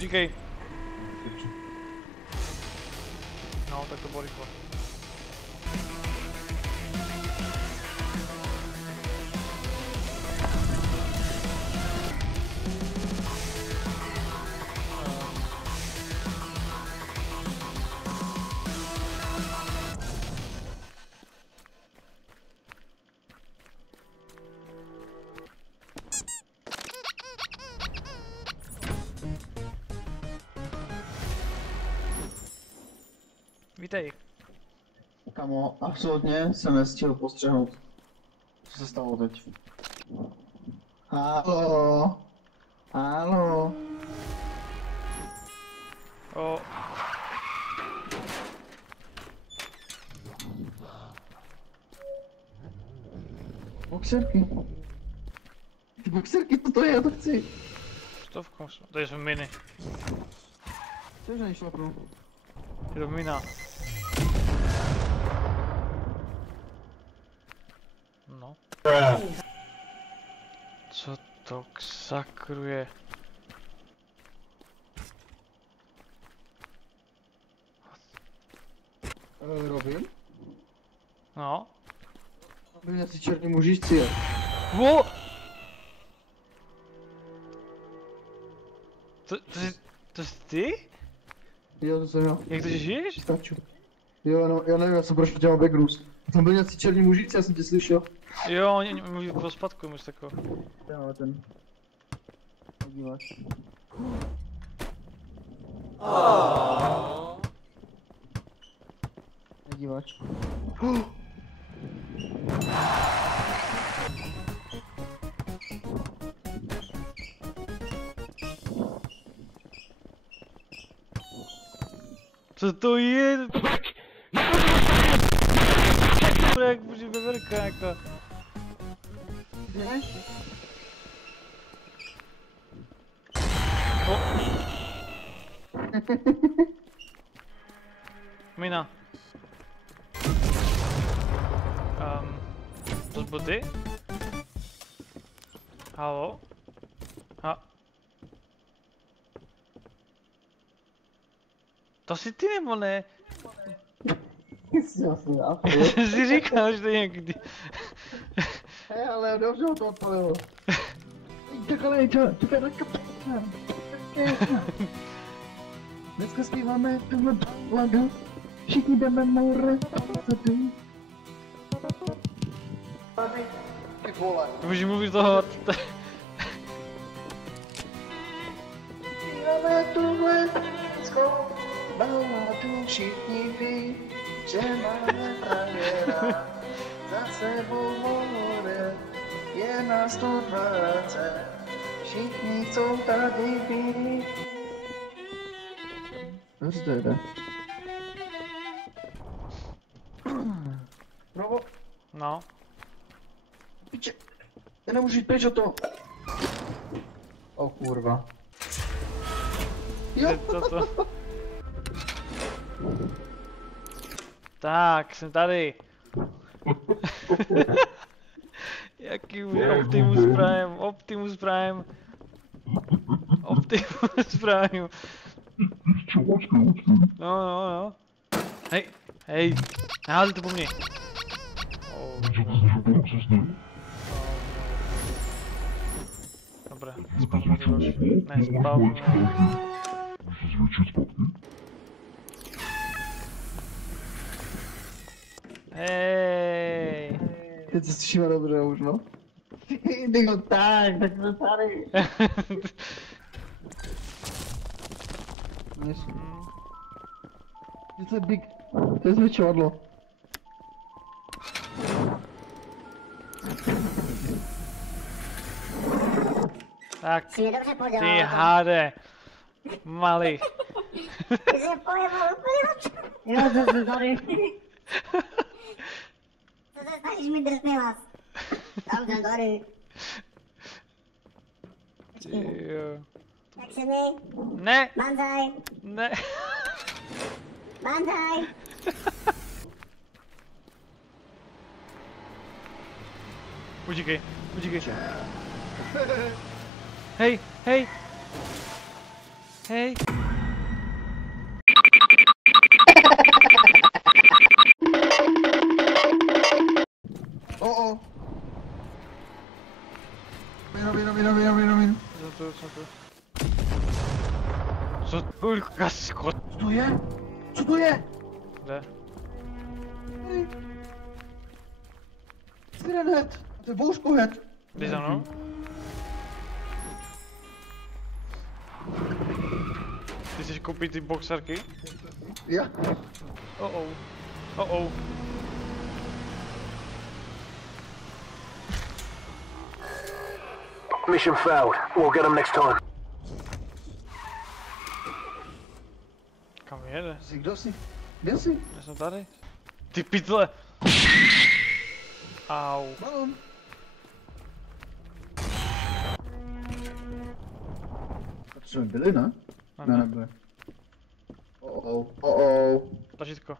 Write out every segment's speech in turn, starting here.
Utíkej. No, tak to bylo rychle. Vítej. Kamo, absolutně jsem nestihl postřehnout. Co se stalo teď? Haló? Haló? O. Boxerky. Ty boxerky, to je, já to chci. Stovka, to je mini. Cože nejšlapnu? Je to mina. No. Co to k sakru je? Robin? No. Robin, asi černí mužičci je. Wo! To jsi ty? Jo, to jsem já. Jak to žiješ? Staču. Jo, no, já nevím, já jsem prošel těma backrooms. Tam byli nějací černí mužičci, já jsem tě slyšel. Jo, oni mluví po spadku, něco takového. Jo, ten. Podíváš. Nedíváš. Co to je? Jak může beverka jako. Jdeš? O. Mina. To byl ty? Halo? To jsi ty nebo ne? Jsi říkal, že to je někdy. Hej, ale dobře ho to odpalilo. Tak ale čekaj na kapitán. Dneska zpíváme tohle baladu. Všichni jdeme more. Ty vole. Můžeš mluvit toho. Zpíváme tuhle baladu, všichni ví, že máme frajera. Za sebou more, je nás tu 20, všichni chcou tady být. Co to jde? Provo, No. piče, já nemůžu jít pryč od toho. O kurva. Jo. To. Tak, jsem tady. Jaký bude Optimus Prime, Optimus Prime. Optimus Prime. No. Hej, neházej to po mně. Dobré, spavnu to už. Ne, spavnu. Hej. Teď se slyšíme dobře už, no. Ty ho tak jsme tady. To je big, to je zvětšovadlo. Tak, ty háde. Malý. Ty se pojebal úplně. Jo, to se tady. Co se snažíš mi drsný hlas? Tam jsem tady. Jo. Tak se mi. Ne, Banzai. ne. Banzai. Utíkej. Hej. Hej. Oh. Minu. Jsem tu. Co tulka skot? Co to je? Co to je? Kde? Hej. Sirenhead. To je bouřkohead. Jdi za mnou? Ty chceš koupit ty boxerky? Ja. Oh. Mission failed. We'll get them next time. Kam jede? Kdo jsi? Kde jsi? Já jsem tady. Ty pytle! Au. Balon. To jsme byli, ne? Ne, nebyli. Oh. Tlačítko.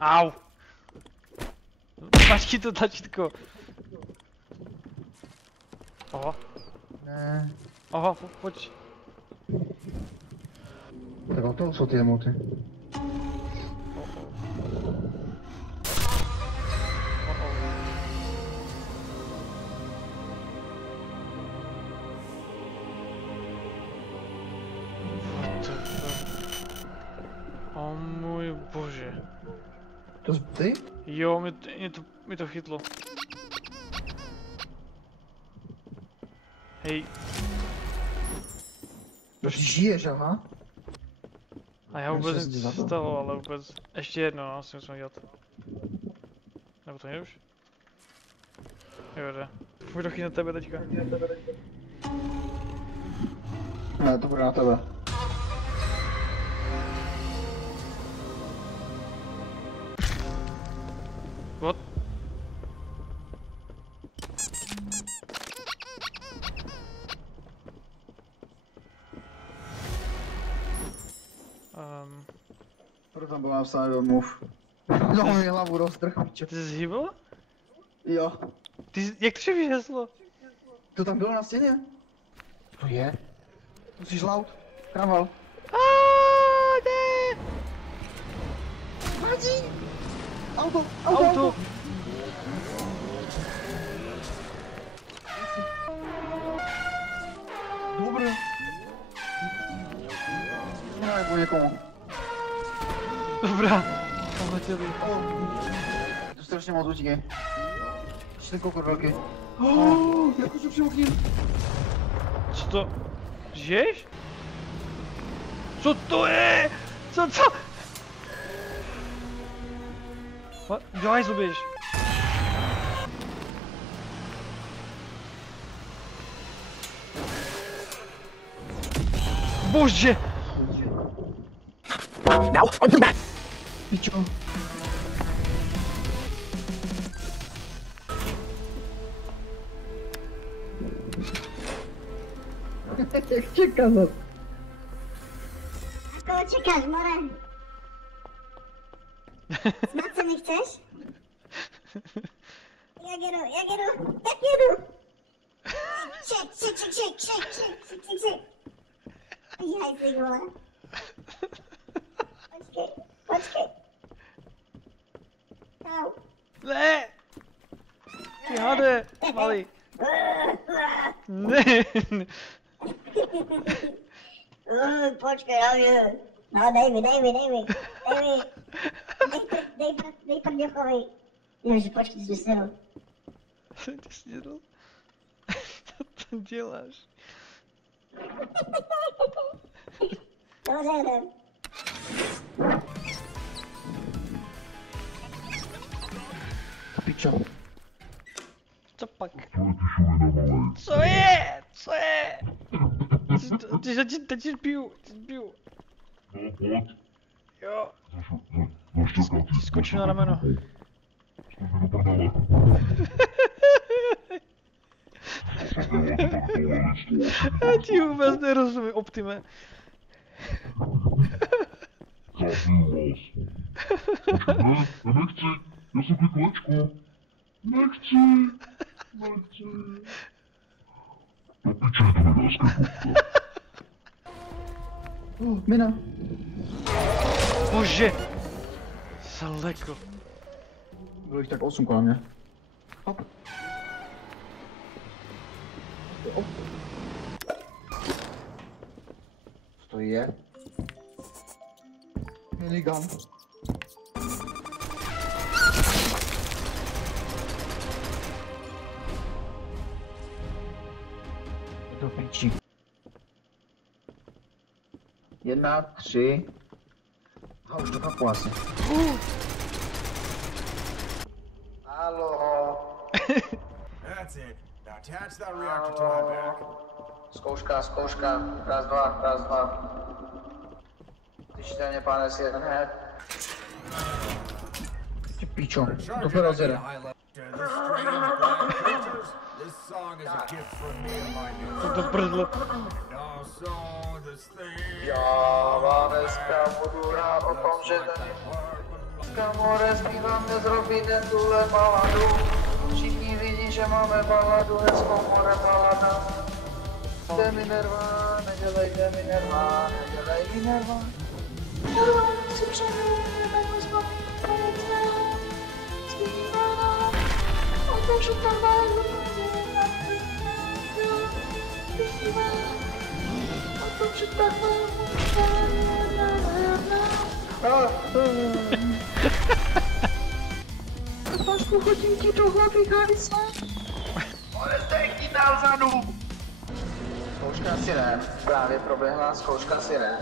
Au! Mačky to tlačítko. Oho. Ne. Oho, pojď. Tak o toho jsou ty emoty. O můj bože. To jsi ty? Jo, mi to chytlo. Hej. To žiješ, aha. A já vůbec Já jsem nic za to. z toho, ale vůbec. Ještě jedno, no, si musím dělat. Nebo to nejde už? Jo, jde. Můžu to chytnout tebe teďka. Ne, to bude na tebe. What? Proto tam bylo napsáno don't move. No, mi hlavu roztrh, piče. Ty jsi zhýbal? Jo. Jak to víš heslo? To tam bylo na stěně? To je? Musíš laut. Kramval. Ne! Vadí! Auto! Auto! Dobré. Nebo někomu. Dobrá. Poletěli. To strašně moc utíkej. Ještě kokor velký. Jak už přijel k ním. Co to? Žiješ? Co to je? Co? Dělaj zuběž. Bože! Now, on your back. Pičo. Jak čeká zas? Koho čekáš, more? Snad se mi chceš? Jak jedu? Ček. Jaj, ty vole. Počkej. Au. Ne! Ty hade, malý. Ne. Počkej, já. No, dej mi. Dej prděchovej. Ježi, počkej, jsi snědl. Jsem tě snědl? Co to děláš? Dobře, jdem. Pičo. Co pak? Co je? Teď piju. No, pojď. Jo. Zaštěkat si. na rameno. Skoč mi do prdele. Já ti vůbec nerozumím, Optime. Zabiju vás. Počkej, ne, já nechci. Já jsem ty kolečko. Nechci. Do piče, to mi dá skrbovka. Mina. Bože! Saleko. Bylo jich tak 8 kolem mě. Hop. Hop. Co to je? Minigun. Do piči. 1, 3. A už to chápu asi. Halo. That's it. Now attach that reactor to my back. Zkouška, zkouška. Raz, dva, raz, dva. Slyšíte mě, pane Silverhead? Ty pičo, to se rozjede. This song is a gift from me and my new To prdlo. also this thing. Já dneska budu rád o tom, že tady Kamore zpívám dnes Robinem tuhle baladu. Všichni vidí, že máme baladu, hezkou more balada. Dej mi nerva, nedělej mi nerva, nedělej mi nerva. Si přejeme z konce, zpívá o tom, že tam válku zpívá o tom, že tam válku Pašku, chodím ti do hlavy, Hajsa. Odestejte Tarzanu! Zkouška sirén. Právě proběhla zkouška sirén.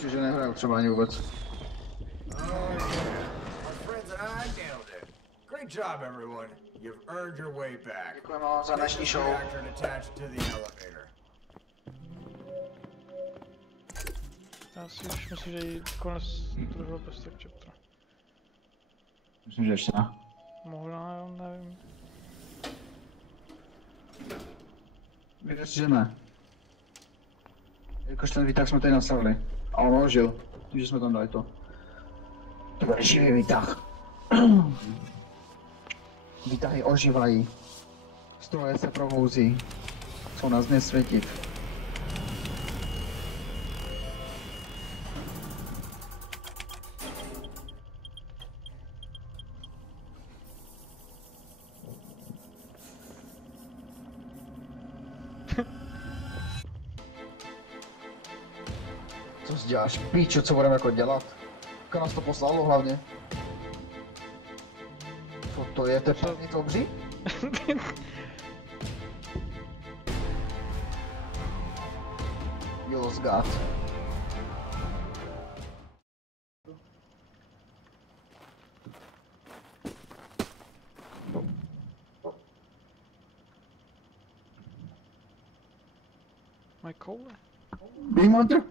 Čiže nehraju třeba ani vůbec. Oh yeah. My friends and I nailed it. Great job, everyone. You've earned your way back. Děkujeme vám za dnešní show. Reactor and attach it to the elevator. Já si už myslím, že i konec druhého Bestek chaptera. Myslím, že ještě ne. Možná, jo, nevím. Víte si, že ne. Jakož ten výtah jsme tady nastavili. A on ožil. Takže jsme tam dali to. To bude živý výtah. Výtahy ožívají. Stroje se provouzí. Jsou nás nesvětit. Co jsi děláš? Píčo, co budeme jako dělat? Kam nás to poslalo hlavně? Co to je? To je první to obří? Jo, zgát. Mají koule? Beam Hunter?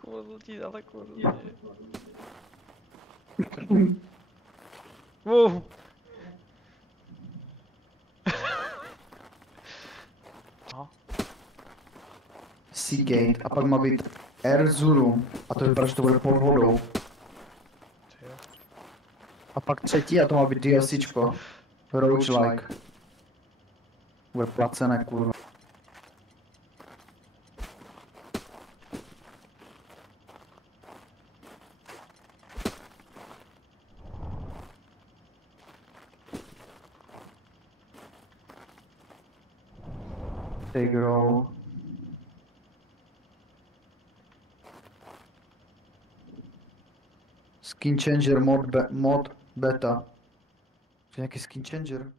Koule ti daleko od mě. Wow. Aha. Seagate a pak má být Air Zulu a to vypadá, že to bude pod vodou. Ty jo. A pak třetí a to má být DLCčko. Roguelike. Bude placené, kurva. Take roll. Skin changer mod beta. To je nějaký skin changer?